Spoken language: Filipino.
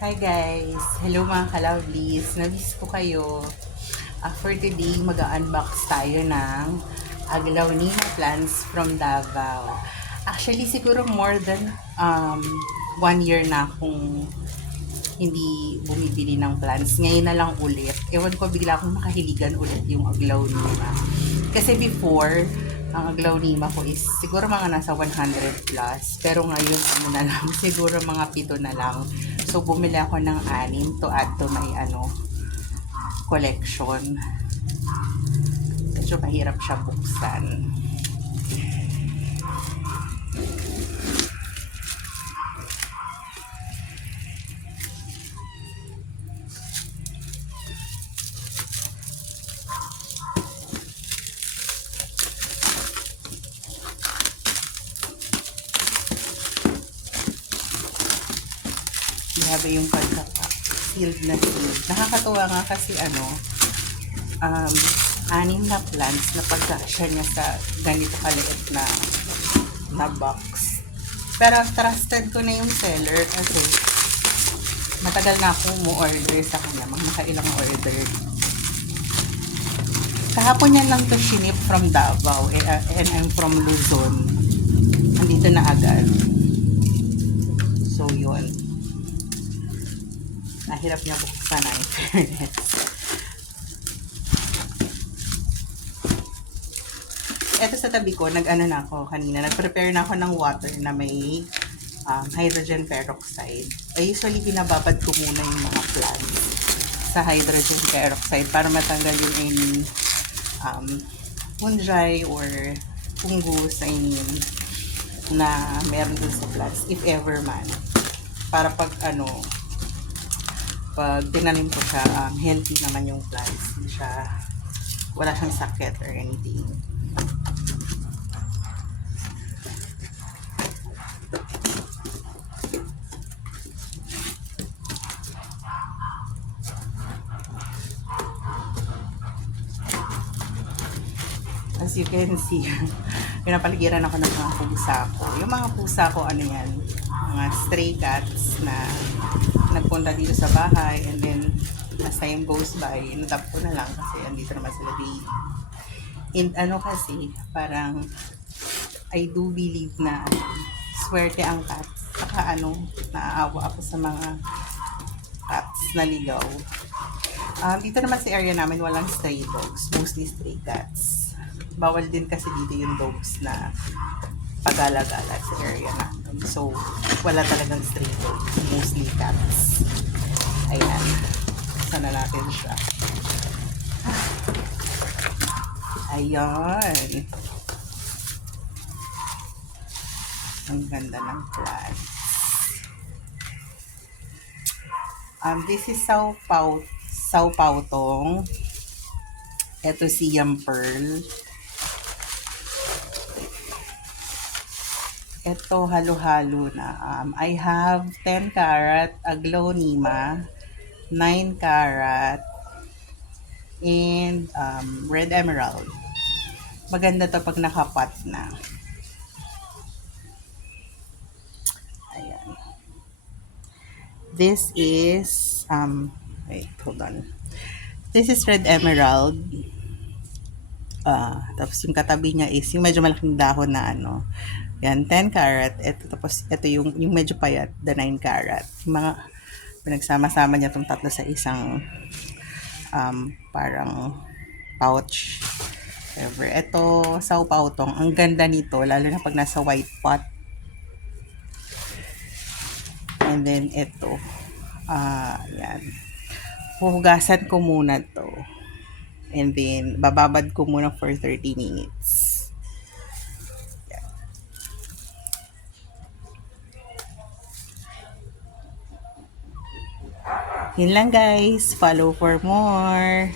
Hi guys! Hello mga kalawlis! Nabis ko kayo. For today, mag-unbox tayo ng Aglaonema plants from Davao. Actually, siguro more than 1 year na akong hindi bumibili ng plants. Ngayon na lang ulit. Ewan ko, bigla akong nakahiligan ulit yung Aglaonema. Kasi before, ang Aglaonema ko is siguro mga nasa 100 plus. Pero ngayon, ano na lang, siguro mga 7 na lang. So, bumili ako ng 6 to add to my collection. Medyo mahirap siya buksan. Grabe yung pagka-sealed na sealed. Nakakatuwa nga kasi um, 6 na plants na pagkasya niya sa ganito kaliit na box. Pero trusted ko na yung seller kasi matagal na akong mo-order sa kanya. Mga nakailang order. Kahapon yan lang to shinip from Davao and I'm from Luzon. Andito na agad. So yun. Nahirap niya buksan na in fairness. Eto sa tabi ko, nag-ano na ako kanina. Nag-prepare na ako ng water na may hydrogen peroxide. Usually, binababad ko muna yung mga plants sa hydrogen peroxide para matanggal yung any fungi or fungus, na meron dun sa plants, if ever man. Para pag tinanim ko siya, healthy naman yung plants. Hindi siya, wala siyang sakit or anything. As you can see, pinapaligiran ako ng mga pusa ko. Yung mga pusa ko, mga stray cats na nagpunta dito sa bahay, and then as time goes by, natap ko na lang kasi andito naman sila baby. And kasi, parang I do believe na swerte ang cats. Saka naaawa ako sa mga cats na ligaw. Dito naman sa area namin walang stray dogs, mostly stray cats. Bawal din kasi dito yung dogs na pagala-gala sa area namin. So, wala talagang stray dogs, mostly cats. Ayan. Sana natin siya. Ayan. Ang ganda ng plants. This is Sao Pao tong. Ito si Yam Pearl. Ito halo-halo na. I have 10 carat Aglaonema, 9 carat, and red emerald. Maganda to pag nakapat na. Ayan. This is, wait, hold on. This is red emerald. Tapos yung katabi niya is yung medyo malaking dahon na yan, 10 carat. Ito, tapos ito yung medyo payat, the 9 carat. Yung mga pinagsama-sama niya itong tatlo sa isang parang pouch. Ever. Ito, Sao Pao tong. Ang ganda nito, lalo na pag nasa white pot. And then ito, yan. Huhugasan ko muna to. And then, bababad ko muna for 30 minutes. Yun lang guys. Follow for more.